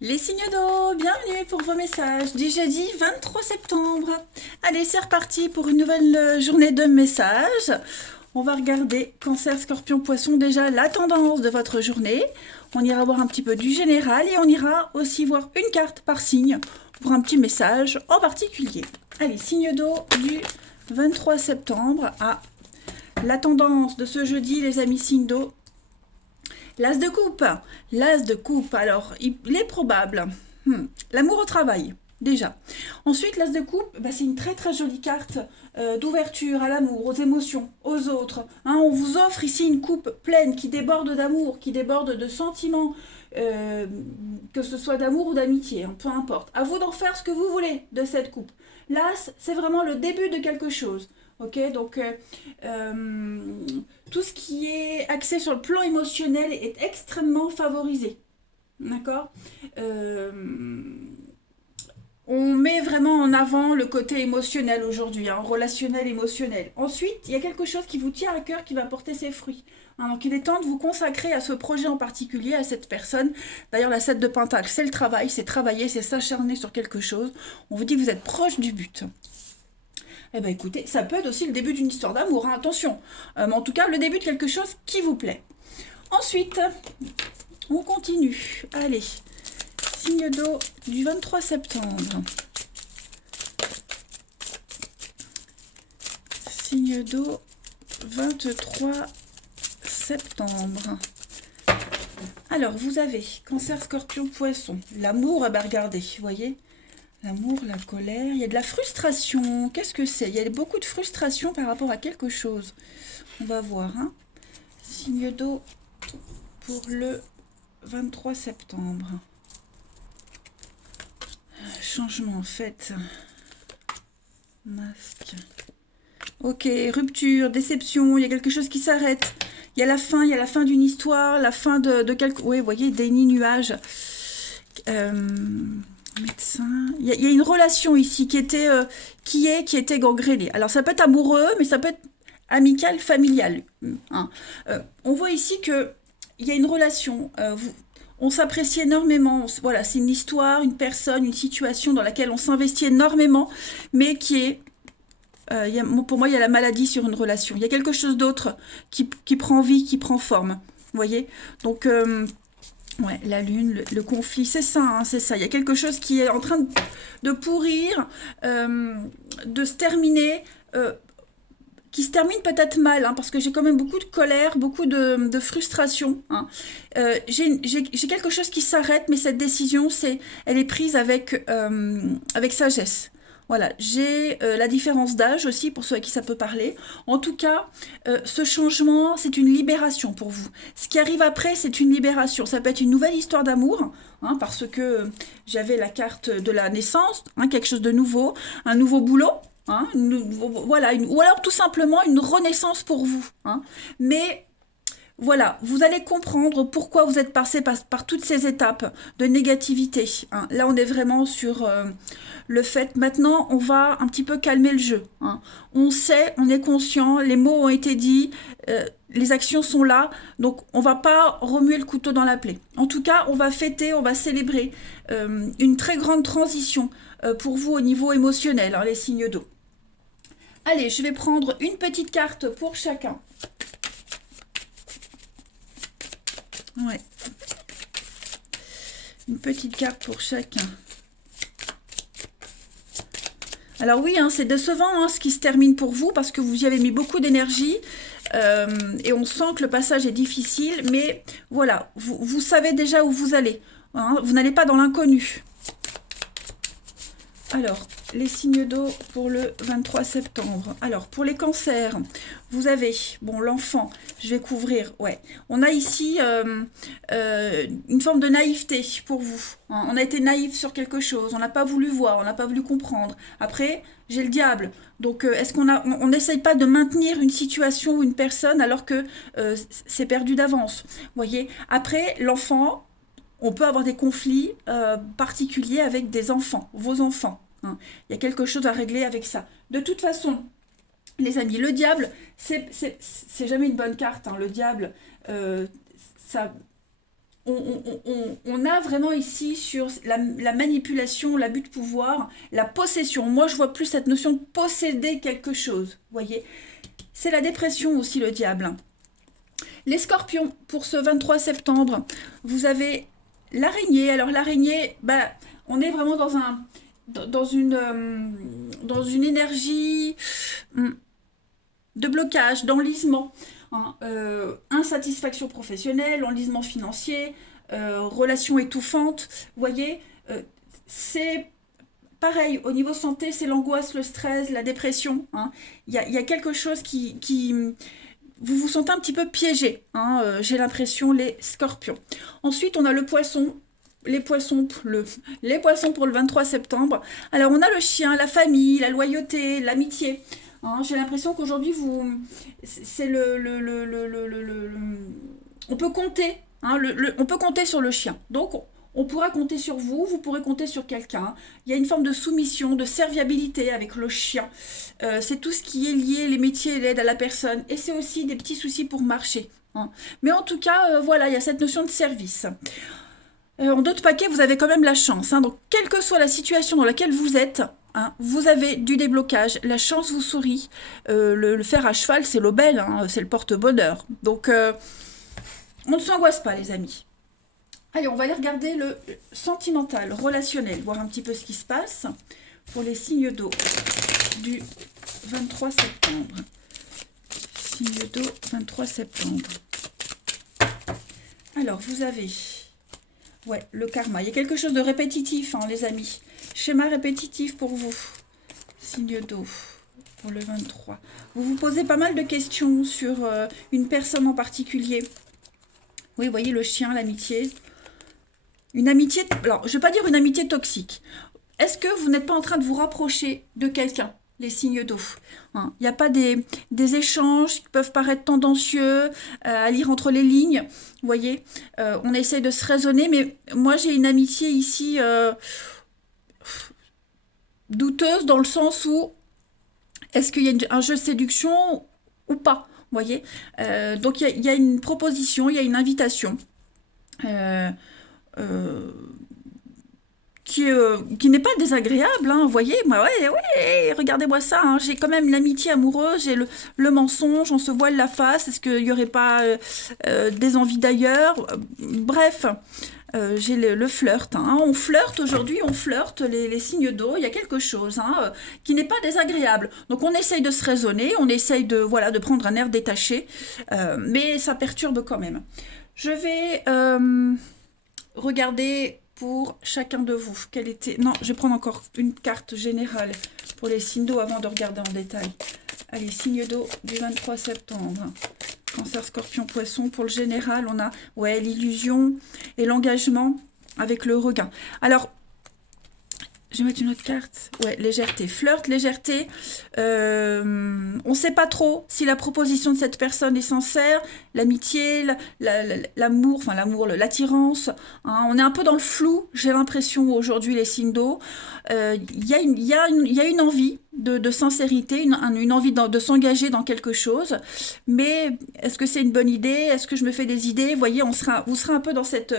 Les signes d'eau, bienvenue pour vos messages du jeudi 23 septembre. Allez, c'est reparti pour une nouvelle journée de messages. On va regarder Cancer, Scorpion, Poisson, déjà la tendance de votre journée. On ira voir un petit peu du général et on ira aussi voir une carte par signe pour un petit message en particulier. Allez, signe d'eau du 23 septembre à la tendance de ce jeudi, les amis signes d'eau. L'as de coupe. L'as de coupe. Alors, il est probable. L'amour au travail, déjà. Ensuite, l'as de coupe, c'est une très très jolie carte d'ouverture à l'amour, aux émotions, aux autres. Hein, on vous offre ici une coupe pleine qui déborde d'amour, qui déborde de sentiments, que ce soit d'amour ou d'amitié, hein, peu importe. À vous d'en faire ce que vous voulez de cette coupe. L'as, c'est vraiment le début de quelque chose. Ok, donc tout ce qui est axé sur le plan émotionnel est extrêmement favorisé. D'accord. On met vraiment en avant le côté émotionnel aujourd'hui, hein, relationnel, émotionnel. Ensuite, il y a quelque chose qui vous tient à cœur qui va porter ses fruits. Hein, donc il est temps de vous consacrer à ce projet en particulier, à cette personne. D'ailleurs, la 7 de Pentacle, c'est le travail, c'est travailler, c'est s'acharner sur quelque chose. On vous dit que vous êtes proche du but. Eh bien écoutez, ça peut être aussi le début d'une histoire d'amour, hein, attention. Mais en tout cas, le début de quelque chose qui vous plaît. Ensuite, on continue. Allez, signe d'eau du 23 septembre. Signe d'eau 23 septembre. Alors, vous avez Cancer, Scorpion, Poisson. L'amour, regardez, vous voyez. L'amour, la colère, il y a de la frustration. Qu'est-ce que c'est? Il y a beaucoup de frustration par rapport à quelque chose. On va voir. Hein. Signe d'eau pour le 23 septembre. Changement en fait. Masque. Ok, rupture, déception, il y a quelque chose qui s'arrête. Il y a la fin d'une histoire, la fin de quelque... Oui, vous voyez, déni, nuage. Médecin. Il y a une relation ici qui était gangrénée. Alors ça peut être amoureux, mais ça peut être amical, familial. Hein. On voit ici que il y a une relation. On s'apprécie énormément. Voilà, c'est une histoire, une personne, une situation dans laquelle on s'investit énormément, mais qui est pour moi, il y a la maladie sur une relation. Il y a quelque chose d'autre qui prend vie, qui prend forme. Vous voyez. Donc, ouais, la lune, le conflit, c'est ça, hein, c'est ça. Il y a quelque chose qui est en train de pourrir, de se terminer, qui se termine peut-être mal, hein, parce que j'ai quand même beaucoup de colère, beaucoup de frustration. Hein. J'ai quelque chose qui s'arrête, mais cette décision, elle est prise avec sagesse. Voilà, j'ai la différence d'âge aussi, pour ceux à qui ça peut parler. En tout cas, ce changement, c'est une libération pour vous. Ce qui arrive après, c'est une libération. Ça peut être une nouvelle histoire d'amour, hein, parce que j'avais la carte de la naissance, hein, quelque chose de nouveau, un nouveau boulot. Hein, voilà, ou alors tout simplement une renaissance pour vous. Hein. Mais voilà, vous allez comprendre pourquoi vous êtes passé par toutes ces étapes de négativité. Hein. Là, on est vraiment sur le fait, maintenant, on va un petit peu calmer le jeu. Hein. On sait, on est conscient, les mots ont été dits, les actions sont là, donc on va pas remuer le couteau dans la plaie. En tout cas, on va fêter, on va célébrer une très grande transition pour vous au niveau émotionnel, hein, les signes d'eau. Allez, je vais prendre une petite carte pour chacun. Ouais. Une petite carte pour chacun. Alors oui, hein, c'est décevant hein, ce qui se termine pour vous parce que vous y avez mis beaucoup d'énergie et on sent que le passage est difficile, mais voilà, vous savez déjà où vous allez. Hein, vous n'allez pas dans l'inconnu. Alors, les signes d'eau pour le 23 septembre. Alors, pour les cancers, vous avez, bon, l'enfant, je vais couvrir, ouais. On a ici une forme de naïveté pour vous. Hein. On a été naïf sur quelque chose, on n'a pas voulu voir, on n'a pas voulu comprendre. Après, j'ai le diable. Donc, est-ce on n'essaye pas de maintenir une situation ou une personne alors que c'est perdu d'avance? Vous voyez. Après, l'enfant, on peut avoir des conflits particuliers avec des enfants, vos enfants. Hein. Il y a quelque chose à régler avec ça. De toute façon, les amis, le diable, c'est jamais une bonne carte. Hein. Le diable, ça, on a vraiment ici sur la manipulation, l'abus de pouvoir, la possession. Moi, je vois plus cette notion de posséder quelque chose, vous voyez. C'est la dépression aussi, le diable, hein. Les scorpions, pour ce 23 septembre, vous avez l'araignée. Alors l'araignée, bah, on est vraiment dans une énergie de blocage, d'enlisement, hein, insatisfaction professionnelle, enlisement financier, relations étouffantes. Vous voyez, c'est pareil, au niveau santé, c'est l'angoisse, le stress, la dépression, hein. Il y a quelque chose qui vous vous sentez un petit peu piégé, hein, j'ai l'impression, les scorpions. Ensuite, on a le poisson. Les poissons pour le 23 septembre. Alors, on a le chien, la famille, la loyauté, l'amitié, hein. J'ai l'impression qu'aujourd'hui, c'est on peut compter, hein, on peut compter sur le chien. Donc, on pourra compter sur vous, vous pourrez compter sur quelqu'un. Il y a une forme de soumission, de serviabilité avec le chien. C'est tout ce qui est lié, les métiers et l'aide à la personne. Et c'est aussi des petits soucis pour marcher, hein. Mais en tout cas, voilà, il y a cette notion de service. En d'autres paquets, vous avez quand même la chance, hein. Donc, quelle que soit la situation dans laquelle vous êtes, hein, vous avez du déblocage. La chance vous sourit. Le fer à cheval, c'est l'obèle, hein, c'est le porte-bonheur. Donc, on ne s'angoisse pas, les amis. Allez, on va aller regarder le sentimental, relationnel, voir un petit peu ce qui se passe pour les signes d'eau du 23 septembre. Signes d'eau, 23 septembre. Alors, vous avez le karma. Il y a quelque chose de répétitif, hein, les amis. Schéma répétitif pour vous. Signe d'eau pour le 23. Vous vous posez pas mal de questions sur une personne en particulier. Oui, vous voyez le chien, l'amitié. Une amitié, alors je ne vais pas dire une amitié toxique. Est-ce que vous n'êtes pas en train de vous rapprocher de quelqu'un, les signes d'eau, hein? Il n'y a pas des échanges qui peuvent paraître tendancieux à lire entre les lignes. Vous voyez, on essaye de se raisonner, mais moi j'ai une amitié ici douteuse dans le sens où est-ce qu'il y a un jeu de séduction ou pas, vous voyez. Donc il y a une proposition, il y a une invitation. Qui n'est pas désagréable, hein, vous voyez, moi, ouais, regardez-moi ça, hein, j'ai quand même l'amitié amoureuse, j'ai le mensonge, on se voile la face, est-ce qu'il n'y aurait pas des envies d'ailleurs, bref, j'ai le flirt, hein, on flirte aujourd'hui, on flirte les signes d'eau, il y a quelque chose, hein, qui n'est pas désagréable, donc on essaye de se raisonner, on essaye de prendre un air détaché, mais ça perturbe quand même. Je vais regarder pour chacun de vous. Quelle était... Non, je vais prendre encore une carte générale pour les signes d'eau avant de regarder en détail. Allez, signe d'eau du 23 septembre. Cancer, scorpion, poisson. Pour le général, on a l'illusion et l'engagement avec le regain. Alors, je vais mettre une autre carte. Ouais, légèreté. Flirt, légèreté. On ne sait pas trop si la proposition de cette personne est sincère. L'amitié, l'amour, enfin l'amour, l'attirance. Hein, on est un peu dans le flou, j'ai l'impression, aujourd'hui, les signes d'eau. Il y a une envie de sincérité, une envie de s'engager dans quelque chose. Mais est-ce que c'est une bonne idée? Est-ce que je me fais des idées? Vous voyez, vous serez un peu dans cet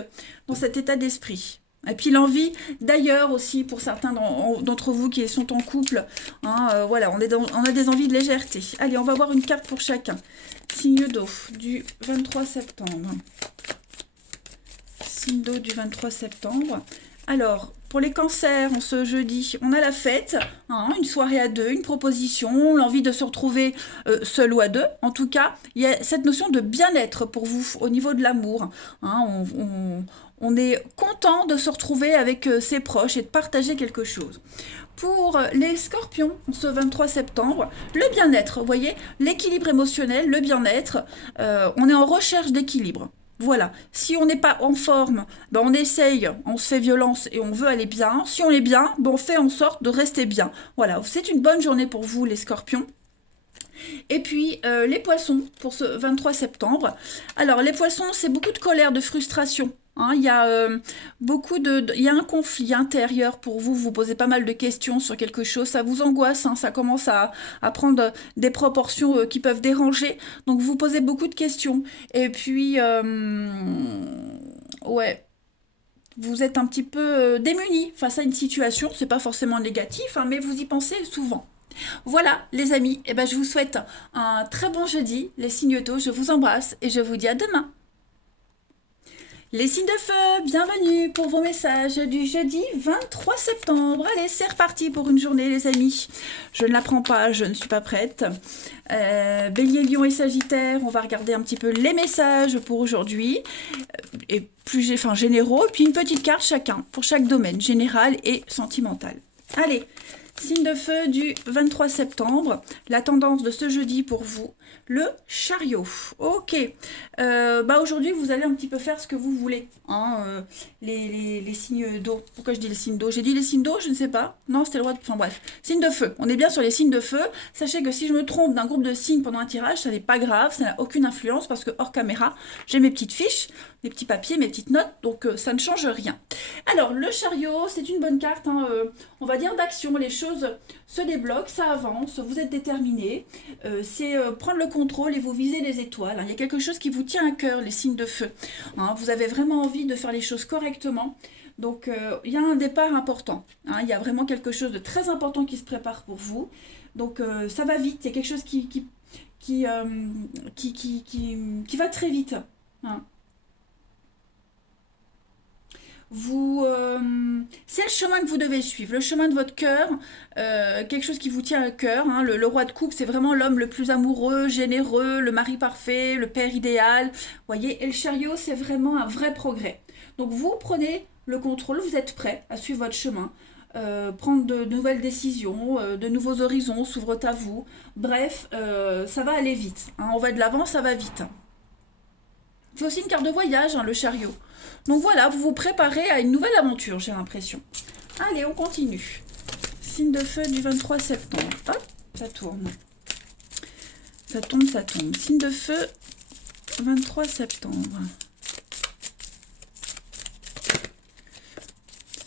état d'esprit. Et puis l'envie, d'ailleurs aussi, pour certains d'entre vous qui sont en couple, hein, voilà, on a des envies de légèreté. Allez, on va voir une carte pour chacun. Signe d'eau du 23 septembre. Signe d'eau du 23 septembre. Alors, pour les cancers, ce jeudi, on a la fête, hein, une soirée à deux, une proposition, l'envie de se retrouver seul ou à deux. En tout cas, il y a cette notion de bien-être pour vous au niveau de l'amour. Hein, on est content de se retrouver avec ses proches et de partager quelque chose. Pour les scorpions, ce 23 septembre, le bien-être, vous voyez, l'équilibre émotionnel, le bien-être, on est en recherche d'équilibre. Voilà, si on n'est pas en forme, ben on essaye, on se fait violence et on veut aller bien. Si on est bien, ben on fait en sorte de rester bien. Voilà, c'est une bonne journée pour vous les scorpions. Et puis les poissons pour ce 23 septembre. Alors les poissons, c'est beaucoup de colère, de frustration. Hein, il y a il y a un conflit intérieur pour vous, vous posez pas mal de questions sur quelque chose, ça vous angoisse, hein, ça commence à prendre des proportions qui peuvent déranger, donc vous posez beaucoup de questions. Et puis Ouais, vous êtes un petit peu démunis face à une situation. C'est pas forcément négatif, hein, mais vous y pensez souvent. Voilà, les amis, eh ben, je vous souhaite un très bon jeudi. Les signes d'eau, je vous embrasse et je vous dis à demain. Les signes de feu, bienvenue pour vos messages du jeudi 23 septembre. Allez, c'est reparti pour une journée, les amis. Je ne la prends pas, je ne suis pas prête. Bélier, Lion et Sagittaire, on va regarder un petit peu les messages pour aujourd'hui. Et plus enfin, généraux, puis une petite carte chacun pour chaque domaine, général et sentimental. Allez, signe de feu du 23 septembre, la tendance de ce jeudi pour vous, le chariot. Ok, aujourd'hui vous allez un petit peu faire ce que vous voulez, hein, les signes d'eau. Pourquoi je dis les signes d'eau? J'ai dit les signes d'eau, je ne sais pas. Non, c'était le droit de... Enfin bref, signes de feu. On est bien sur les signes de feu. Sachez que si je me trompe d'un groupe de signes pendant un tirage, ça n'est pas grave, ça n'a aucune influence parce que hors caméra, j'ai mes petites fiches, mes petits papiers, mes petites notes, donc ça ne change rien. Alors, le chariot, c'est une bonne carte, hein, on va dire d'action. Les choses se débloquent, ça avance, vous êtes déterminé. C'est prendre le contrôle et vous visez les étoiles, hein. Il y a quelque chose qui vous tient à cœur, les signes de feu, hein. Vous avez vraiment envie de faire les choses correctement. Donc, il y a un départ important, hein. Il y a vraiment quelque chose de très important qui se prépare pour vous. Donc, ça va vite. Il y a quelque chose qui, qui va très vite, hein. C'est le chemin que vous devez suivre, le chemin de votre cœur, quelque chose qui vous tient à cœur, hein. Le roi de coupe, c'est vraiment l'homme le plus amoureux, généreux, le mari parfait, le père idéal, voyez. Et le chariot, c'est vraiment un vrai progrès. Donc vous prenez le contrôle, vous êtes prêt à suivre votre chemin, prendre de nouvelles décisions, de nouveaux horizons s'ouvrent à vous. Bref, ça va aller vite, hein. On va de l'avant, ça va vite. C'est aussi une carte de voyage, hein, le chariot. Donc voilà, vous vous préparez à une nouvelle aventure, j'ai l'impression. Allez, on continue. Signe de feu du 23 septembre. Hop, ça tourne. Ça tombe, ça tombe. Signe de feu, 23 septembre.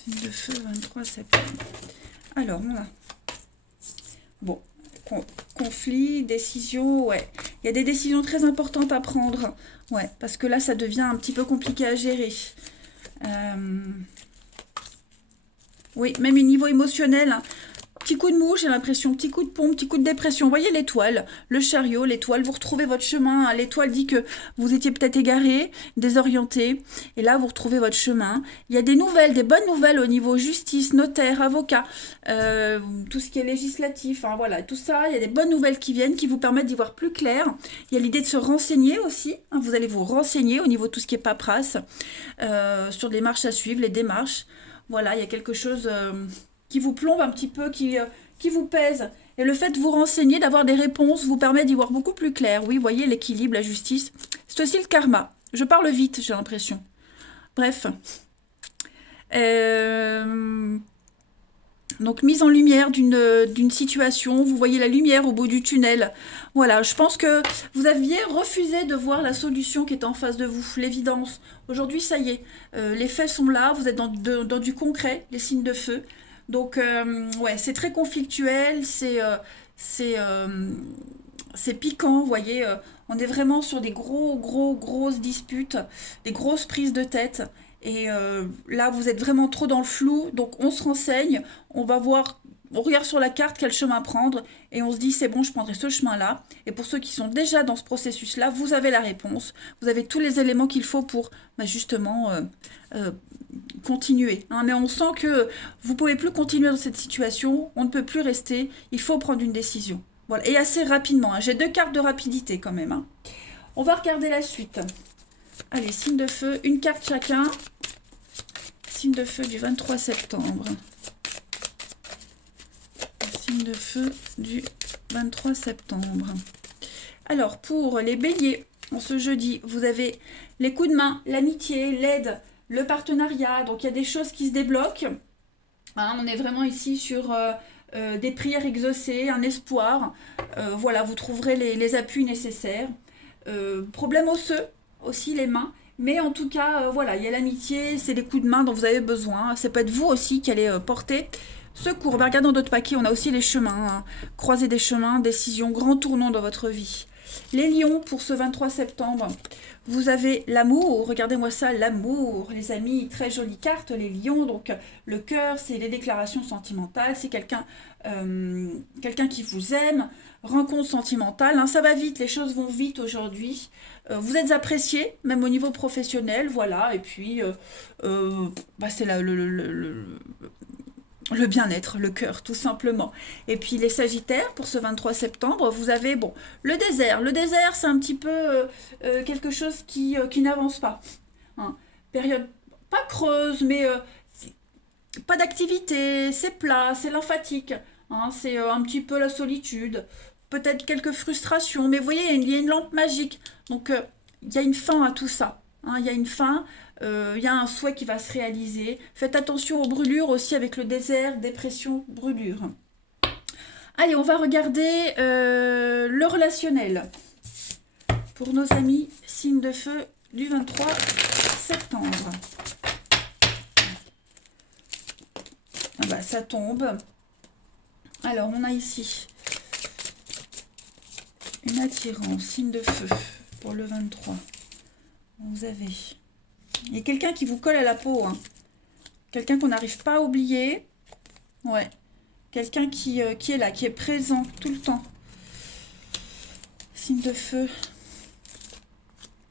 Signe de feu, 23 septembre. Alors, on a... Bon, conflit, décision, ouais. Il y a des décisions très importantes à prendre. Ouais, parce que là, ça devient un petit peu compliqué à gérer. Oui, même au niveau émotionnel, hein. Petit coup de mou, j'ai l'impression, petit coup de pompe, petit coup de dépression. Vous voyez l'étoile, le chariot, l'étoile, vous retrouvez votre chemin, hein. L'étoile dit que vous étiez peut-être égaré, désorienté, et là vous retrouvez votre chemin. Il y a des nouvelles, des bonnes nouvelles au niveau justice, notaire, avocat, tout ce qui est législatif, hein, voilà, tout ça. Il y a des bonnes nouvelles qui viennent, qui vous permettent d'y voir plus clair. Il y a l'idée de se renseigner aussi, hein. Vous allez vous renseigner au niveau de tout ce qui est paperasse, sur les marches à suivre, les démarches. Voilà, il y a quelque chose... qui vous plombe un petit peu, qui vous pèse. Et le fait de vous renseigner, d'avoir des réponses, vous permet d'y voir beaucoup plus clair. Oui, vous voyez, l'équilibre, la justice. C'est aussi le karma. Je parle vite, j'ai l'impression. Bref. Donc, mise en lumière d'une situation. Vous voyez la lumière au bout du tunnel. Voilà, je pense que vous aviez refusé de voir la solution qui est en face de vous, l'évidence. Aujourd'hui, ça y est, les faits sont là. Vous êtes dans du concret, les signes de feu. Donc, ouais, c'est très conflictuel, c'est piquant, vous voyez. On est vraiment sur des grosses disputes, des grosses prises de tête. Et là, vous êtes vraiment trop dans le flou. Donc, on se renseigne, on va voir, on regarde sur la carte quel chemin prendre. Et on se dit, c'est bon, je prendrai ce chemin-là. Et pour ceux qui sont déjà dans ce processus-là, vous avez la réponse. Vous avez tous les éléments qu'il faut pour, justement... continuer, hein. Mais on sent que vous ne pouvez plus continuer dans cette situation, on ne peut plus rester, il faut prendre une décision. Voilà, et assez rapidement, hein. J'ai 2 cartes de rapidité quand même, hein. On va regarder la suite. Allez, signe de feu, une carte chacun. Signe de feu du 23 septembre. Signe de feu du 23 septembre. Alors, pour les béliers, en ce jeudi, vous avez les coups de main, l'amitié, l'aide, le partenariat. Donc, il y a des choses qui se débloquent. Hein, on est vraiment ici sur des prières exaucées, un espoir. Voilà, vous trouverez les appuis nécessaires. Problème osseux, aussi les mains. Mais en tout cas, voilà, il y a l'amitié, c'est des coups de main dont vous avez besoin. Ça peut être vous aussi qui allez porter secours. Ben, regardons d'autres paquets, on a aussi les chemins. Hein. Croiser des chemins, décision, grand tournant dans votre vie. Les lions, pour ce 23 septembre, vous avez l'amour. Regardez-moi ça, l'amour, les amis. Très jolie carte, les lions. Donc, le cœur, c'est les déclarations sentimentales. C'est quelqu'un qui vous aime. Rencontre sentimentale. Hein, ça va vite, les choses vont vite aujourd'hui. Vous êtes apprécié, même au niveau professionnel. Voilà. Et puis, c'est le bien-être, le cœur, tout simplement. Et puis les Sagittaires, pour ce 23 septembre, vous avez, bon, le désert. Le désert, c'est un petit peu quelque chose qui n'avance pas. Hein. Période pas creuse, mais pas d'activité, c'est plat, c'est lymphatique. Hein, c'est un petit peu la solitude, peut-être quelques frustrations, mais vous voyez, il y a une lampe magique. Donc, il y a une fin à tout ça. Hein, il y a une fin, il y a un souhait qui va se réaliser. Faites attention aux brûlures aussi avec le désert, dépression, brûlure. Allez, on va regarder le relationnel pour nos amis signes de feu du 23 septembre. Ah bah, ça tombe. Alors, on a ici une attirance, signe de feu pour le 23. Vous avez... Il y a quelqu'un qui vous colle à la peau. Hein. Quelqu'un qu'on n'arrive pas à oublier. Ouais. Quelqu'un qui est là, qui est présent tout le temps. Signe de feu.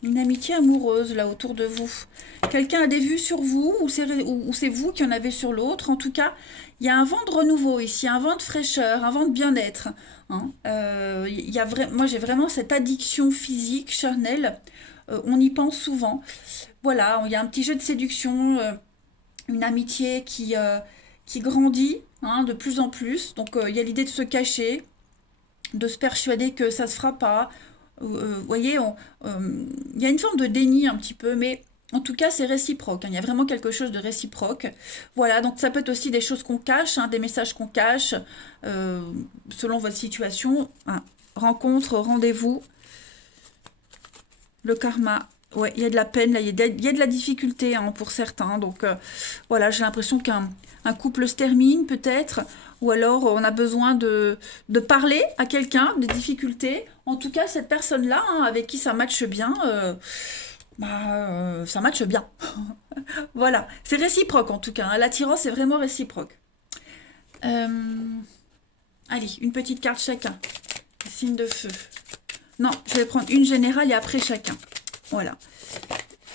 Une amitié amoureuse là autour de vous. Quelqu'un a des vues sur vous ou c'est vous qui en avez sur l'autre. En tout cas, il y a un vent de renouveau ici, un vent de fraîcheur, un vent de bien-être. Hein. Moi, j'ai vraiment cette addiction physique, charnelle. On y pense souvent. Voilà, il y a un petit jeu de séduction, une amitié qui grandit hein, de plus en plus. Donc, il y a l'idée de se cacher, de se persuader que ça ne se fera pas. Vous voyez, il y a une forme de déni un petit peu, mais en tout cas, c'est réciproque. Hein, il y a vraiment quelque chose de réciproque. Voilà, donc ça peut être aussi des choses qu'on cache, hein, des messages qu'on cache, selon votre situation. Hein, rencontre, rendez-vous, le karma. Ouais, il y a de la peine, là, il y a de la difficulté hein, pour certains. Donc voilà, j'ai l'impression qu'un couple se termine peut-être, ou alors on a besoin de parler à quelqu'un des difficultés. En tout cas, cette personne-là, hein, avec qui ça matche bien, ça matche bien. Voilà, c'est réciproque en tout cas. Hein, l'attirance est vraiment réciproque. Allez, une petite carte chacun. Signe de feu. Non, je vais prendre une générale et après chacun. Voilà.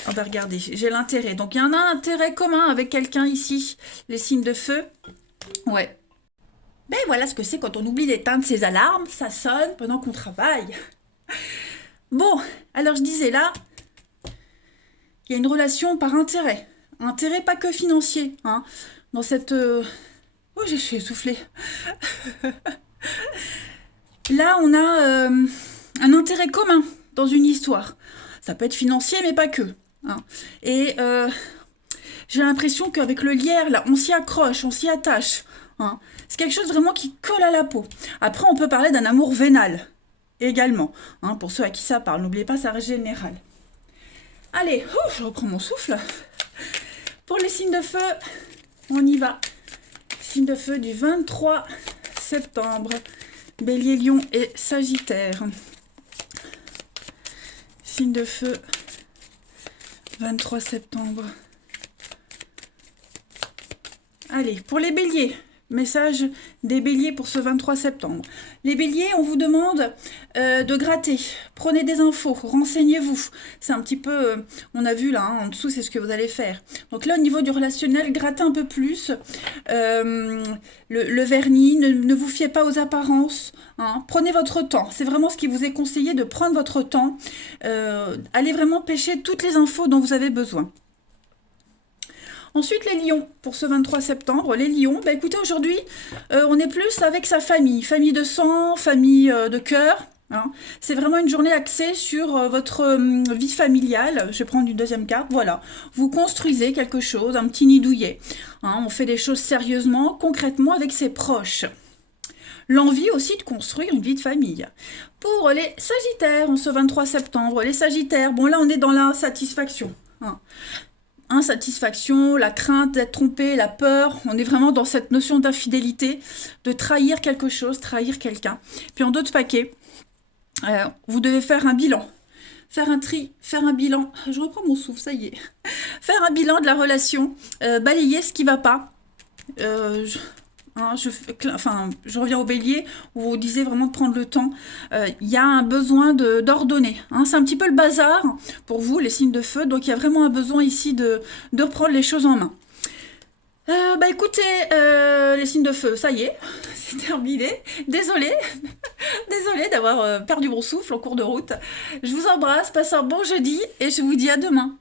On va regarder, j'ai l'intérêt. Donc, il y en a un intérêt commun avec quelqu'un ici, les signes de feu. Ouais. Ben voilà ce que c'est quand on oublie d'éteindre ses alarmes. Ça sonne pendant qu'on travaille. Bon, alors je disais là, il y a une relation par intérêt. Intérêt pas que financier. Hein. Dans cette... Oh, je suis essoufflée. Là, on a un intérêt commun dans une histoire. Ça peut être financier, mais pas que. Hein. Et j'ai l'impression qu'avec le lierre, là, on s'y accroche, on s'y attache. Hein. C'est quelque chose vraiment qui colle à la peau. Après, on peut parler d'un amour vénal également. Hein, pour ceux à qui ça parle, n'oubliez pas, ça reste général. Allez, je reprends mon souffle. Pour les signes de feu, on y va. Signe de feu du 23 septembre. Bélier, Lion et Sagittaire. Signe de feu, 23 septembre. Allez, pour les béliers, message des béliers pour ce 23 septembre. Les béliers, on vous demande de gratter. Prenez des infos, renseignez-vous. C'est un petit peu, on a vu là, hein, en dessous, c'est ce que vous allez faire. Donc là, au niveau du relationnel, grattez un peu plus. Le vernis, ne vous fiez pas aux apparences. Hein. Prenez votre temps. C'est vraiment ce qui vous est conseillé, de prendre votre temps. Allez vraiment pêcher toutes les infos dont vous avez besoin. Ensuite, les lions, pour ce 23 septembre. Les lions, bah écoutez, aujourd'hui, on est plus avec sa famille. Famille de sang, famille de cœur. Hein. C'est vraiment une journée axée sur votre vie familiale. Je vais prendre une deuxième carte. Voilà. Vous construisez quelque chose, un petit nid douillet. Hein, on fait des choses sérieusement, concrètement, avec ses proches. L'envie aussi de construire une vie de famille. Pour les Sagittaires, en ce 23 septembre, les Sagittaires, bon là, on est dans l'insatisfaction. Hein. Insatisfaction, la crainte d'être trompé, la peur, on est vraiment dans cette notion d'infidélité, de trahir quelque chose, trahir quelqu'un. Puis en d'autres paquets, Vous devez faire un bilan, faire un tri, faire un bilan. Je reprends mon souffle, ça y est. Faire un bilan de la relation, balayer ce qui va pas. Euh, je, je reviens au bélier où vous disiez vraiment de prendre le temps. Il y a un besoin d'ordonner. Hein. C'est un petit peu le bazar pour vous, les signes de feu. Donc il y a vraiment un besoin ici de reprendre les choses en main. Bah écoutez, les signes de feu, ça y est, c'est terminé. Désolée, désolée d'avoir perdu mon souffle en cours de route. Je vous embrasse, passez un bon jeudi et je vous dis à demain.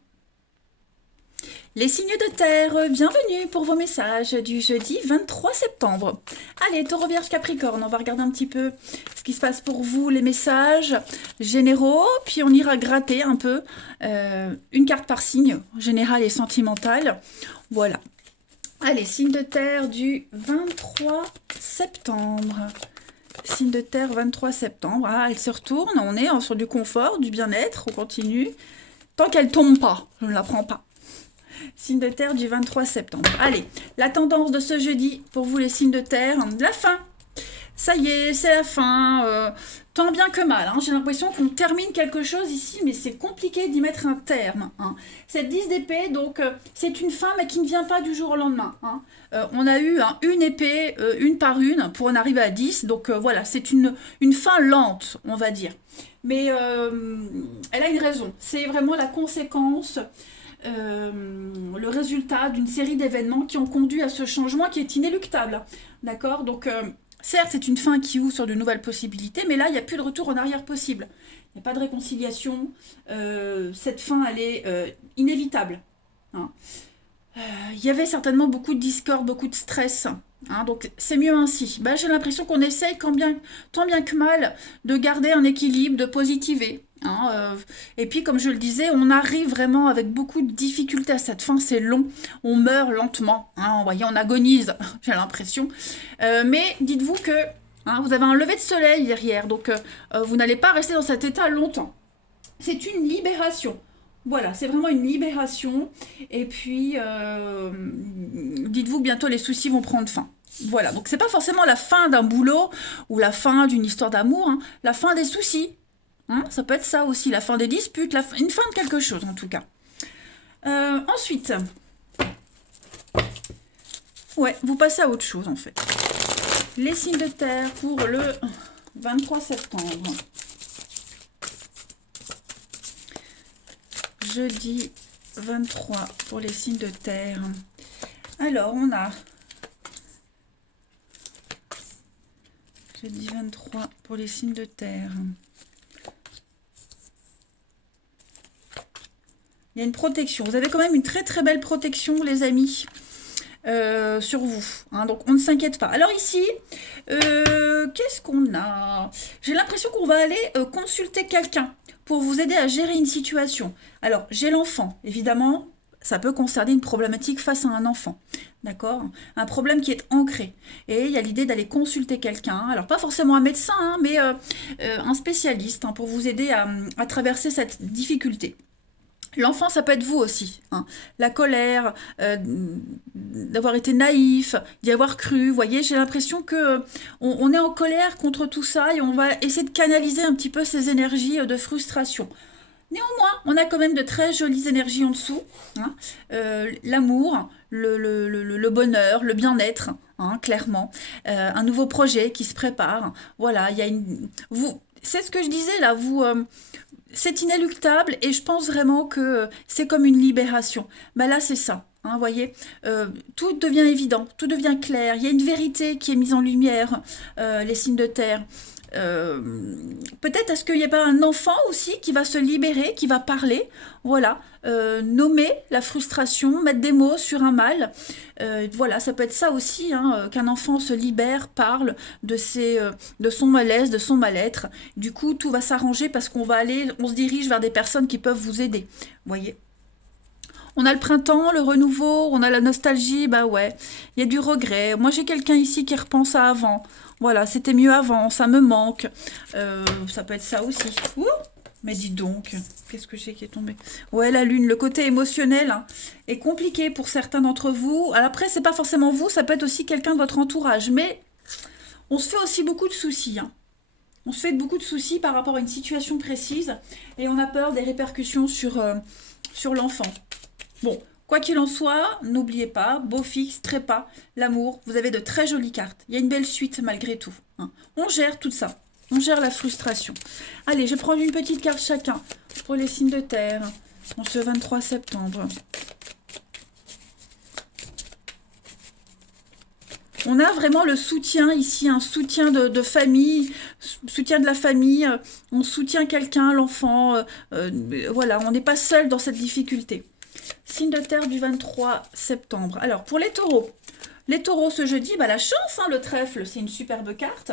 Les signes de terre, bienvenue pour vos messages du jeudi 23 septembre. Allez, Taureau, Vierge, Capricorne, on va regarder un petit peu ce qui se passe pour vous, les messages généraux, puis on ira gratter un peu une carte par signe, général et sentimental. Voilà. Allez, signe de terre du 23 septembre. Signe de terre 23 septembre. Ah, elle se retourne, on est sur du confort, du bien-être, on continue. Tant qu'elle tombe pas, je ne la prends pas. Signe de terre du 23 septembre. Allez, la tendance de ce jeudi pour vous les signes de terre, la fin. Ça y est, c'est la fin. Tant bien que mal. Hein. J'ai l'impression qu'on termine quelque chose ici, mais c'est compliqué d'y mettre un terme. Hein. Cette 10 d'épée, donc c'est une fin, mais qui ne vient pas du jour au lendemain. Hein. On a eu une épée, une par une, pour en arriver à 10. Donc voilà, c'est une fin lente, on va dire. Mais elle a une raison. C'est vraiment la conséquence le résultat d'une série d'événements qui ont conduit à ce changement qui est inéluctable. D'accord. Donc, certes, c'est une fin qui ouvre sur de nouvelles possibilités, mais là, il n'y a plus de retour en arrière possible. Il n'y a pas de réconciliation. Cette fin, elle est inévitable. Hein. Il y avait certainement beaucoup de discorde, beaucoup de stress. Hein, donc c'est mieux ainsi. Ben, j'ai l'impression qu'on essaye tant bien que mal de garder un équilibre, de positiver. Hein, et puis comme je le disais, on arrive vraiment avec beaucoup de difficultés à cette fin, c'est long, on meurt lentement. Hein, vous voyez, on agonise, j'ai l'impression. Mais dites-vous que hein, vous avez un lever de soleil derrière, donc vous n'allez pas rester dans cet état longtemps. C'est une libération. Voilà, c'est vraiment une libération. Et puis, dites-vous que bientôt les soucis vont prendre fin. Voilà, donc c'est pas forcément la fin d'un boulot ou la fin d'une histoire d'amour, hein, la fin des soucis. Hein, ça peut être ça aussi, la fin des disputes, une fin de quelque chose en tout cas. Ensuite, ouais, vous passez à autre chose en fait. Les signes de terre pour le 23 septembre. Jeudi 23 pour les signes de terre. Alors, on a jeudi 23 pour les signes de terre. Il y a une protection. Vous avez quand même une très très belle protection, les amis, sur vous. Hein, donc, on ne s'inquiète pas. Alors ici, qu'est-ce qu'on a? J'ai l'impression qu'on va aller consulter quelqu'un pour vous aider à gérer une situation. Alors, j'ai l'enfant, évidemment, ça peut concerner une problématique face à un enfant, d'accord? Un problème qui est ancré. Et il y a l'idée d'aller consulter quelqu'un, alors pas forcément un médecin, hein, mais un spécialiste, hein, pour vous aider à traverser cette difficulté. L'enfant, ça peut être vous aussi. Hein. La colère, d'avoir été naïf, d'y avoir cru. Vous voyez, j'ai l'impression que on est en colère contre tout ça et on va essayer de canaliser un petit peu ces énergies de frustration. Néanmoins, on a quand même de très jolies énergies en dessous. Hein. L'amour, le bonheur, le bien-être, hein, clairement. Un nouveau projet qui se prépare. Voilà, il y a c'est ce que je disais là, c'est inéluctable et je pense vraiment que c'est comme une libération. Ben là, c'est ça. Hein, voyez, tout devient évident, tout devient clair. Il y a une vérité qui est mise en lumière, les signes de terre. Peut-être est-ce qu'il n'y a pas un enfant aussi qui va se libérer, qui va parler, voilà, nommer la frustration, mettre des mots sur un mal, voilà, ça peut être ça aussi, hein, qu'un enfant se libère, parle de son malaise, de son mal-être. Du coup, tout va s'arranger parce on se dirige vers des personnes qui peuvent vous aider, voyez. On a le printemps, le renouveau, on a la nostalgie, bah ouais, il y a du regret. Moi, j'ai quelqu'un ici qui repense à avant. Voilà, c'était mieux avant, ça me manque. Ça peut être ça aussi. Ouh, mais dis donc, qu'est-ce que j'ai qui est tombé? Ouais, la lune, le côté émotionnel hein, est compliqué pour certains d'entre vous. Alors après, c'est pas forcément vous, ça peut être aussi quelqu'un de votre entourage. Mais on se fait aussi beaucoup de soucis. Hein. On se fait beaucoup de soucis par rapport à une situation précise et on a peur des répercussions sur l'enfant. Bon, quoi qu'il en soit, n'oubliez pas, beau fixe, trépas, l'amour, vous avez de très jolies cartes. Il y a une belle suite malgré tout, hein. On gère tout ça. On gère la frustration. Allez, je vais prendre une petite carte chacun pour les signes de terre en ce 23 septembre. On a vraiment le soutien ici, un soutien de famille, soutien de la famille, on soutient quelqu'un, l'enfant, voilà, on n'est pas seul dans cette difficulté. Signe de terre du 23 septembre. Alors, pour les taureaux ce jeudi, bah, la chance, hein, le trèfle, c'est une superbe carte.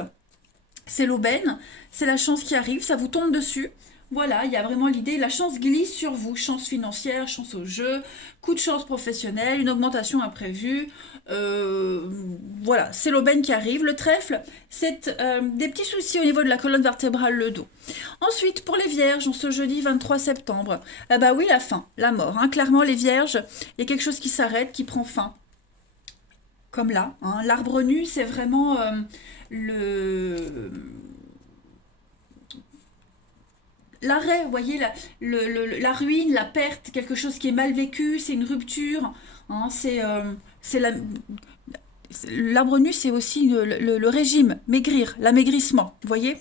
C'est l'aubaine, c'est la chance qui arrive, ça vous tombe dessus. Voilà, il y a vraiment l'idée, la chance glisse sur vous, chance financière, chance au jeu, coup de chance professionnelle, une augmentation imprévue. Voilà, c'est l'aubaine qui arrive. Le trèfle, c'est des petits soucis au niveau de la colonne vertébrale, le dos. Ensuite, pour les vierges, en ce jeudi 23 septembre, ah bah oui, la fin, la mort. Hein. Clairement, les vierges, il y a quelque chose qui s'arrête, qui prend fin. Comme là, hein. L'arbre nu, c'est vraiment l'arrêt, vous voyez, la ruine, la perte, quelque chose qui est mal vécu, c'est une rupture, hein, l'arbre nu, c'est aussi le régime, maigrir, l'amaigrissement, vous voyez.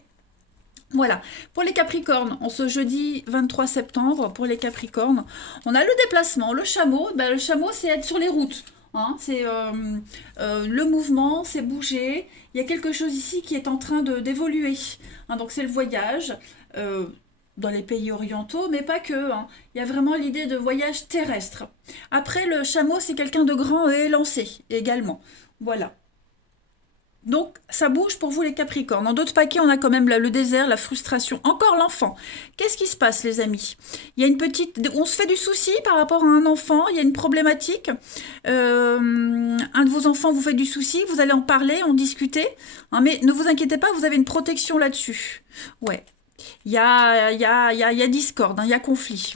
Voilà, pour les Capricornes, en ce jeudi 23 septembre, pour les Capricornes, on a le déplacement, le chameau, ben, le chameau c'est être sur les routes, hein, c'est le mouvement, c'est bouger, il y a quelque chose ici qui est en train d'évoluer, hein, donc c'est le voyage, dans les pays orientaux, mais pas que, hein. Il y a vraiment l'idée de voyage terrestre. Après, le chameau, c'est quelqu'un de grand et élancé également. Voilà. Donc, ça bouge pour vous les Capricornes. Dans d'autres paquets, on a quand même le désert, la frustration. Encore l'enfant. Qu'est-ce qui se passe, les amis? Il y a une petite... On se fait du souci par rapport à un enfant. Il y a une problématique. Un de vos enfants vous fait du souci. Vous allez en parler, en discuter. Hein, mais ne vous inquiétez pas, vous avez une protection là-dessus. Ouais. Il y a discorde, hein, il y a conflit.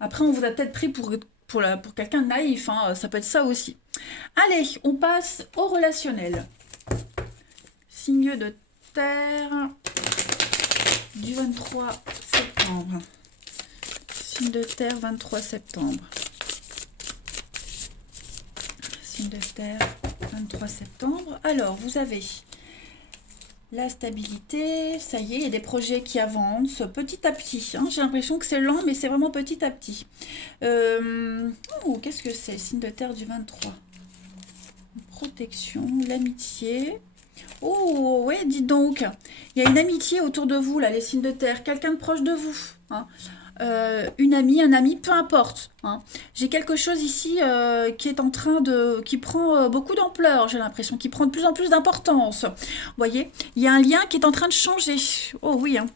Après, on vous a peut-être pris pour quelqu'un de naïf, hein, ça peut être ça aussi. Allez, on passe au relationnel. Signe de terre du 23 septembre. Signe de terre 23 septembre. Signe de terre 23 septembre. Alors, vous avez la stabilité, ça y est, il y a des projets qui avancent petit à petit. Hein. J'ai l'impression que c'est lent, mais c'est vraiment petit à petit. Qu'est-ce que c'est? Signe de terre du 23. Protection, l'amitié. Oh, ouais, dites donc. Il y a une amitié autour de vous, là, les signes de terre. Quelqu'un de proche de vous. Hein. Une amie, un ami, peu importe. Hein. J'ai quelque chose ici qui est en train qui prend beaucoup d'ampleur, j'ai l'impression, qui prend de plus en plus d'importance. Vous voyez, il y a un lien qui est en train de changer. Oh oui, hein.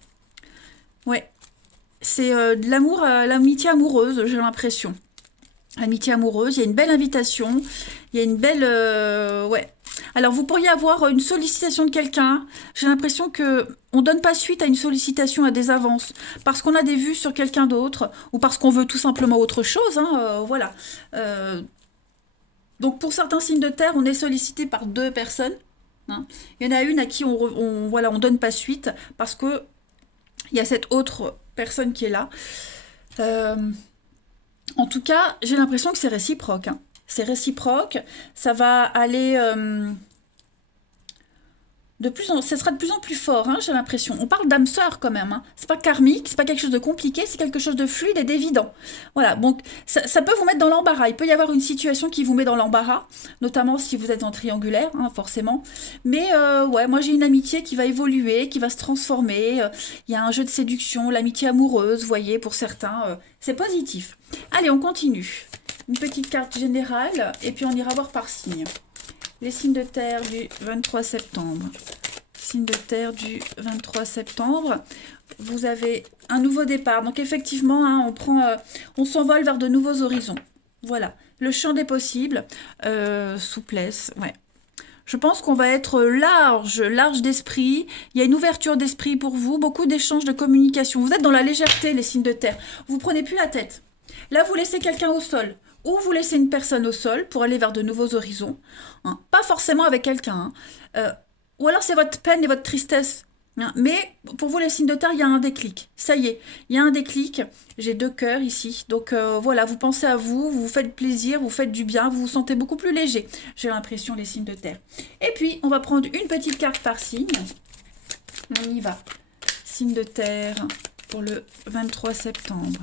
Ouais. C'est de l'amour, l'amitié amoureuse, j'ai l'impression. Amitié amoureuse, il y a une belle invitation, il y a une belle... ouais. Alors, vous pourriez avoir une sollicitation de quelqu'un. J'ai l'impression que on donne pas suite à une sollicitation, à des avances, parce qu'on a des vues sur quelqu'un d'autre, ou parce qu'on veut tout simplement autre chose. Hein, voilà. Donc, pour certains signes de terre, on est sollicité par deux personnes. Hein. Il y en a une à qui on donne pas suite, parce que il y a cette autre personne qui est là. En tout cas, j'ai l'impression que c'est réciproque. Hein. C'est réciproque, ça va aller ça sera de plus en plus fort, hein, j'ai l'impression. On parle d'âme sœur quand même, hein. C'est pas karmique, c'est pas quelque chose de compliqué, c'est quelque chose de fluide et d'évident. Voilà, donc ça peut vous mettre dans l'embarras. Il peut y avoir une situation qui vous met dans l'embarras, notamment si vous êtes en triangulaire, hein, forcément. Mais ouais, moi j'ai une amitié qui va évoluer, qui va se transformer. Il y a un jeu de séduction, l'amitié amoureuse, vous voyez, pour certains, c'est positif. Allez, on continue. Une petite carte générale, et puis on ira voir par signe. Les signes de terre du 23 septembre. Signe de terre du 23 septembre. Vous avez un nouveau départ. Donc effectivement, hein, on s'envole vers de nouveaux horizons. Voilà. Le champ des possibles. Souplesse, ouais. Je pense qu'on va être large d'esprit. Il y a une ouverture d'esprit pour vous. Beaucoup d'échanges, de communication. Vous êtes dans la légèreté, les signes de terre. Vous ne prenez plus la tête. Là, vous laissez quelqu'un au sol. Ou vous laissez une personne au sol pour aller vers de nouveaux horizons. Hein. Pas forcément avec quelqu'un. Hein. ou alors c'est votre peine et votre tristesse. Hein. Mais pour vous, les signes de terre, il y a un déclic. Ça y est, il y a un déclic. J'ai deux cœurs ici. Donc voilà, vous pensez à vous, vous vous faites plaisir, vous faites du bien, vous vous sentez beaucoup plus léger. J'ai l'impression, les signes de terre. Et puis, on va prendre une petite carte par signe. On y va. Signe de terre pour le 23 septembre.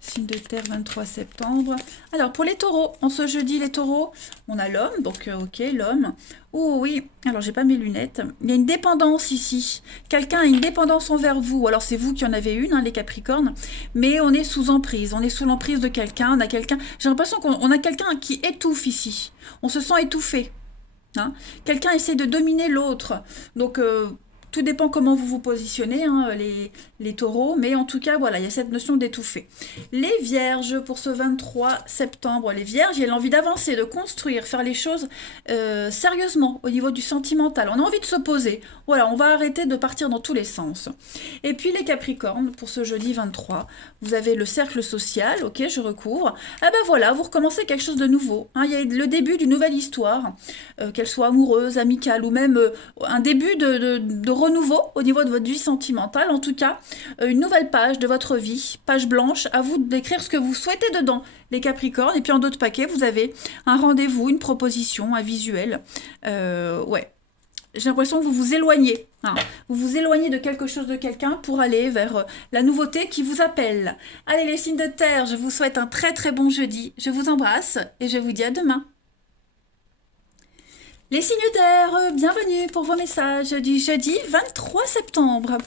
Signe de terre 23 septembre. Alors pour les taureaux, en ce jeudi les taureaux, on a l'homme, donc ok l'homme. Oh oui, alors j'ai pas mes lunettes. Il y a une dépendance ici. Quelqu'un a une dépendance envers vous. Alors c'est vous qui en avez une, hein, les capricornes. Mais on est sous emprise, on est sous l'emprise de quelqu'un. On a quelqu'un. J'ai l'impression qu'on a quelqu'un qui étouffe ici. On se sent étouffé. Hein. Quelqu'un essaie de dominer l'autre. Donc tout dépend comment vous vous positionnez, hein, les taureaux, mais en tout cas, voilà, il y a cette notion d'étouffer. Les vierges, pour ce 23 septembre, les vierges, il y a l'envie d'avancer, de construire, faire les choses sérieusement au niveau du sentimental. On a envie de se poser. Voilà, on va arrêter de partir dans tous les sens. Et puis les capricornes, pour ce jeudi 23, vous avez le cercle social, ok, je recouvre. Ah ben voilà, vous recommencez quelque chose de nouveau. Hein, il y a le début d'une nouvelle histoire, qu'elle soit amoureuse, amicale ou même un début de renouveau au niveau de votre vie sentimentale. En tout cas, une nouvelle page de votre vie, page blanche, à vous d'écrire ce que vous souhaitez dedans, les Capricornes. Et puis en d'autres paquets, vous avez un rendez-vous, une proposition, un visuel. Ouais. J'ai l'impression que vous vous éloignez. Hein. Vous vous éloignez de quelque chose, de quelqu'un pour aller vers la nouveauté qui vous appelle. Allez les signes de terre, je vous souhaite un très très bon jeudi. Je vous embrasse et je vous dis à demain. Les signes d'air, bienvenue pour vos messages du jeudi 23 septembre.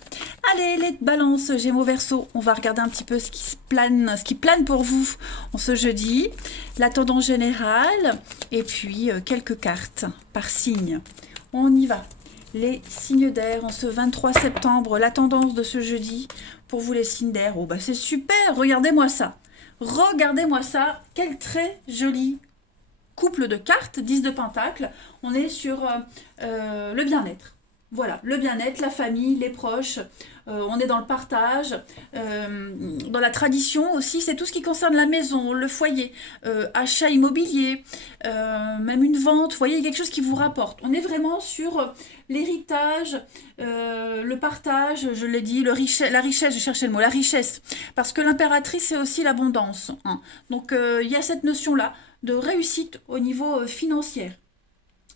Allez, les balances, Gémeaux, Verseau, on va regarder un petit peu ce qui plane pour vous en ce jeudi, la tendance générale, et puis quelques cartes par signe. On y va. Les signes d'air en ce 23 septembre, la tendance de ce jeudi pour vous les signes d'air. Oh bah c'est super, regardez-moi ça. Regardez-moi ça, quel très joli couple de cartes, 10 de pentacle, on est sur le bien-être. Voilà, le bien-être, la famille, les proches, on est dans le partage, dans la tradition aussi, c'est tout ce qui concerne la maison, le foyer, achat immobilier, même une vente, vous voyez, quelque chose qui vous rapporte. On est vraiment sur l'héritage, le partage, je l'ai dit, la richesse, je cherchais le mot, la richesse, parce que l'impératrice, c'est aussi l'abondance. Hein. Donc, il y a cette notion-là de réussite au niveau financier.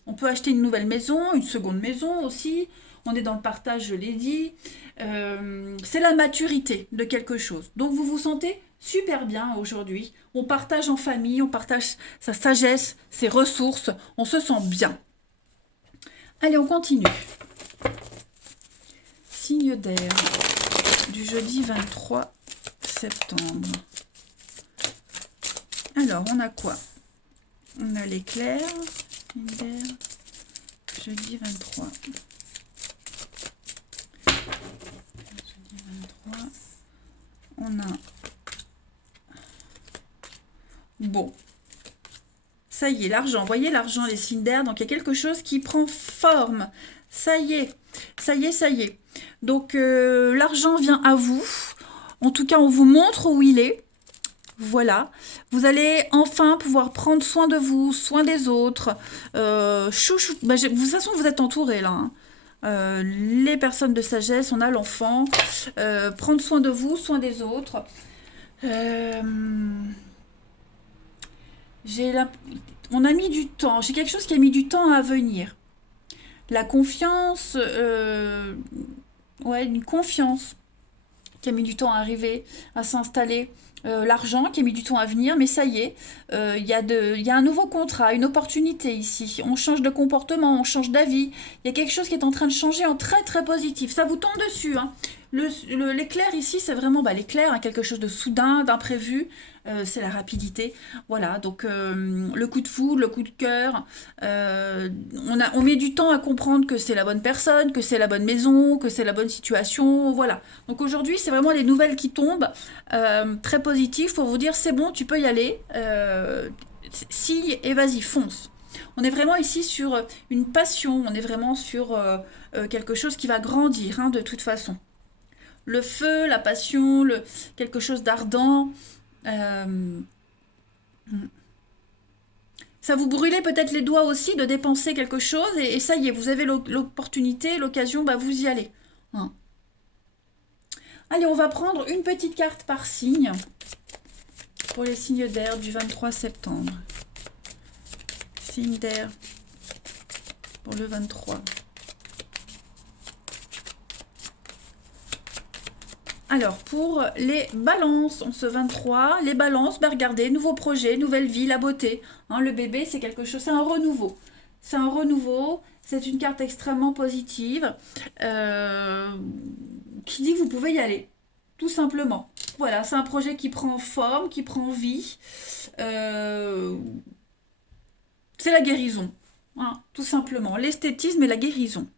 On peut acheter une nouvelle maison, une seconde maison aussi. On est dans le partage, je l'ai dit. C'est la maturité de quelque chose. Donc vous vous sentez super bien aujourd'hui. On partage en famille, on partage sa sagesse, ses ressources. On se sent bien. Allez, on continue. Signe d'air du jeudi 23 septembre. Alors, on a quoi? On a l'éclair, jeudi 23. Jeudi 23. On a... Bon. Ça y est, l'argent. Vous voyez l'argent, les signes d'air. Donc, il y a quelque chose qui prend forme. Ça y est. Ça y est, ça y est. Donc, l'argent vient à vous. En tout cas, on vous montre où il est. Voilà, vous allez enfin pouvoir prendre soin de vous, soin des autres. Chouchou, bah, de toute façon, vous êtes entourés là. Hein. Les personnes de sagesse, on a l'enfant. Prendre soin de vous, soin des autres. Euh, on a mis du temps. J'ai quelque chose qui a mis du temps à venir. La confiance, ouais, une confiance qui a mis du temps à arriver, à s'installer. L'argent qui a mis du temps à venir, mais ça y est, il y a un nouveau contrat, une opportunité ici. On change de comportement, on change d'avis. Il y a quelque chose qui est en train de changer en très très positif. Ça vous tombe dessus. Hein. L'éclair ici, c'est vraiment l'éclair, hein, quelque chose de soudain, d'imprévu. C'est la rapidité. Voilà, donc le coup de foudre, le coup de cœur. On met du temps à comprendre que c'est la bonne personne, que c'est la bonne maison, que c'est la bonne situation. Voilà. Donc aujourd'hui, c'est vraiment les nouvelles qui tombent, très positives pour vous dire c'est bon, tu peux y aller. Si et vas-y, fonce. On est vraiment ici sur une passion, on est vraiment sur quelque chose qui va grandir, hein, de toute façon. Le feu, la passion, quelque chose d'ardent. Ça ça vous brûlait peut-être les doigts aussi de dépenser quelque chose, et ça y est, vous avez l'opportunité, l'occasion, bah vous y allez. Hein. Allez, on va prendre une petite carte par signe pour les signes d'air du 23 septembre. Signe d'air pour le 23. Alors, pour les balances, en ce 23, les balances, bah regardez, nouveau projet, nouvelle vie, la beauté. Hein, le bébé, c'est quelque chose, c'est un renouveau. C'est un renouveau, c'est une carte extrêmement positive qui dit que vous pouvez y aller, tout simplement. Voilà, c'est un projet qui prend forme, qui prend vie. C'est la guérison, hein, tout simplement. L'esthétisme et la guérison.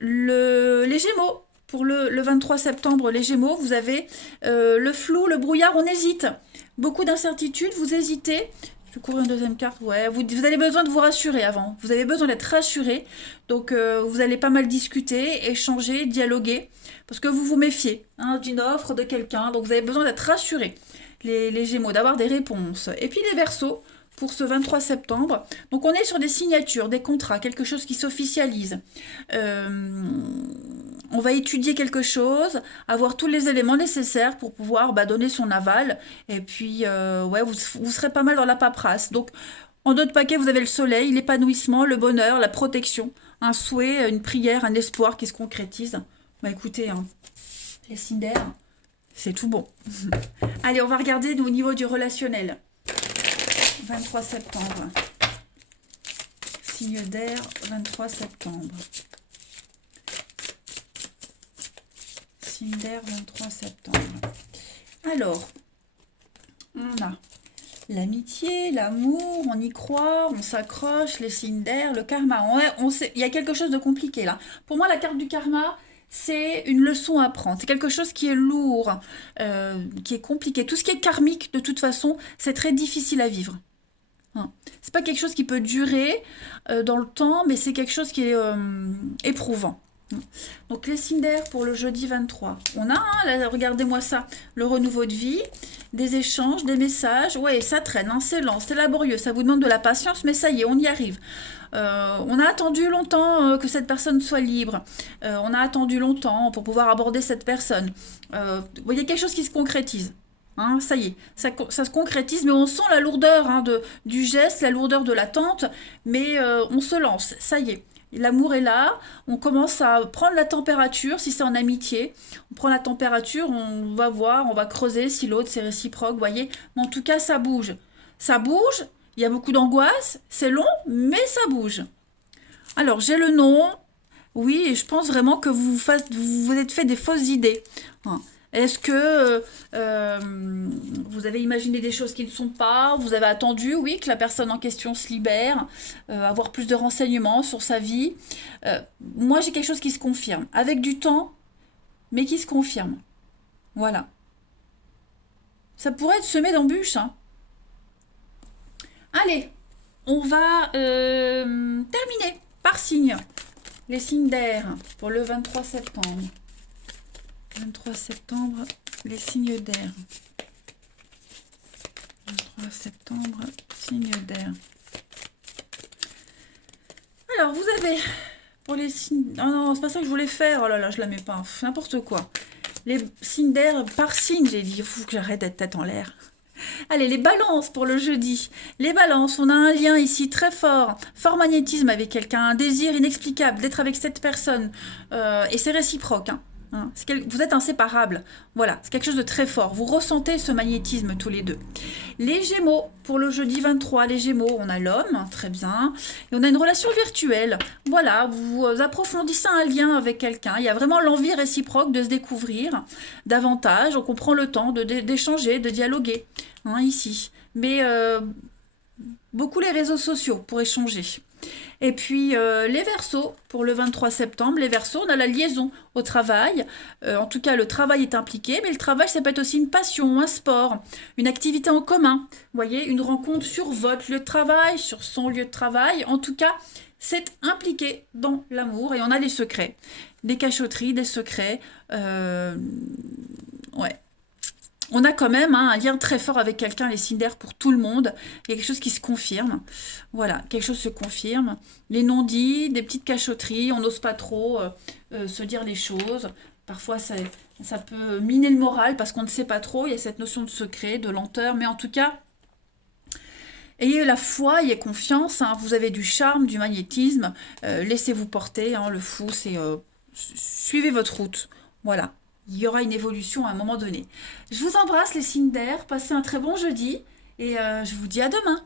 Les Gémeaux. Pour le 23 septembre, les Gémeaux, vous avez le flou, le brouillard, on hésite. Beaucoup d'incertitudes, vous hésitez. Je vais couvrir une deuxième carte. Ouais, vous avez besoin de vous rassurer avant. Vous avez besoin d'être rassuré. Donc, vous allez pas mal discuter, échanger, dialoguer. Parce que vous vous méfiez hein, d'une offre de quelqu'un. Donc, vous avez besoin d'être rassuré, les Gémeaux, d'avoir des réponses. Et puis, les Verseaux, pour ce 23 septembre. Donc, on est sur des signatures, des contrats, quelque chose qui s'officialise. On va étudier quelque chose, avoir tous les éléments nécessaires pour pouvoir donner son aval. Et puis, ouais, vous serez pas mal dans la paperasse. Donc, en d'autres paquets, vous avez le soleil, l'épanouissement, le bonheur, la protection, un souhait, une prière, un espoir qui se concrétise. Bah écoutez, hein, les signes d'air, c'est tout bon. Allez, on va regarder au niveau du relationnel. 23 septembre. Signe d'air, 23 septembre. Signe d'air, 23 septembre. Alors, on a l'amitié, l'amour, on y croit, on s'accroche, les signes d'air, le karma. Il y a quelque chose de compliqué là. Pour moi, la carte du karma, c'est une leçon à prendre. C'est quelque chose qui est lourd, qui est compliqué. Tout ce qui est karmique, de toute façon, c'est très difficile à vivre. C'est pas quelque chose qui peut durer dans le temps, mais c'est quelque chose qui est éprouvant. Donc les signes d'air pour le jeudi 23. On a, là, regardez-moi ça, le renouveau de vie, des échanges, des messages. Ouais, ça traîne, hein, c'est lent, c'est laborieux, ça vous demande de la patience, mais ça y est, on y arrive. On a attendu longtemps que cette personne soit libre. On a attendu longtemps pour pouvoir aborder cette personne. Vous voyez, quelque chose qui se concrétise. Hein, ça y est, ça se concrétise, mais on sent la lourdeur hein, du geste, la lourdeur de l'attente, mais on se lance, ça y est. L'amour est là, on commence à prendre la température, si c'est en amitié, on prend la température, on va voir, on va creuser si l'autre c'est réciproque, vous voyez. Mais en tout cas, ça bouge. Ça bouge, il y a beaucoup d'angoisse, c'est long, mais ça bouge. Alors, j'ai le nom, oui, et je pense vraiment que vous vous êtes fait des fausses idées. Hein. Est-ce que vous avez imaginé des choses qui ne sont pas, vous avez attendu, oui, que la personne en question se libère, avoir plus de renseignements sur sa vie. Moi, j'ai quelque chose qui se confirme, avec du temps, mais qui se confirme. Voilà. Ça pourrait être semé d'embûches. Hein. Allez, on va terminer par signe. Les signes d'air pour le 23 septembre. 23 septembre, les signes d'air. 23 septembre, signes d'air. Alors, vous avez, pour les signes... Oh non, c'est pas ça que je voulais faire. Oh là là, je la mets pas. N'importe quoi. Les signes d'air par signe, j'ai dit. Il faut que j'arrête d'être tête en l'air. Allez, les balances pour le jeudi. Les balances, on a un lien ici très fort. Fort magnétisme avec quelqu'un. Un désir inexplicable d'être avec cette personne. Et c'est réciproque, hein. Vous êtes inséparables. Voilà, c'est quelque chose de très fort. Vous ressentez ce magnétisme tous les deux. Les Gémeaux, pour le jeudi 23, les Gémeaux, on a l'homme, très bien. Et on a une relation virtuelle. Voilà, vous approfondissez un lien avec quelqu'un. Il y a vraiment l'envie réciproque de se découvrir davantage. Donc on prend le temps d'échanger, de dialoguer, hein, ici. Mais beaucoup les réseaux sociaux pour échanger. Et puis les Verseaux, pour le 23 septembre, les Verseaux, on a la liaison au travail. En tout cas, le travail est impliqué, mais le travail, ça peut être aussi une passion, un sport, une activité en commun. Vous voyez, une rencontre sur votre lieu de travail, sur son lieu de travail. En tout cas, c'est impliqué dans l'amour. Et on a des secrets, des cachotteries, des secrets. Ouais. On a quand même hein, un lien très fort avec quelqu'un, les signes d'air, pour tout le monde. Il y a quelque chose qui se confirme. Voilà, quelque chose se confirme. Les non-dits, des petites cachotteries, on n'ose pas trop se dire les choses. Parfois, ça peut miner le moral parce qu'on ne sait pas trop. Il y a cette notion de secret, de lenteur. Mais en tout cas, ayez la foi, ayez confiance. Hein, vous avez du charme, du magnétisme. Laissez-vous porter. Hein, le fou, c'est suivez votre route. Voilà. Il y aura une évolution à un moment donné. Je vous embrasse les signes d'air. Passez un très bon jeudi. Et je vous dis à demain.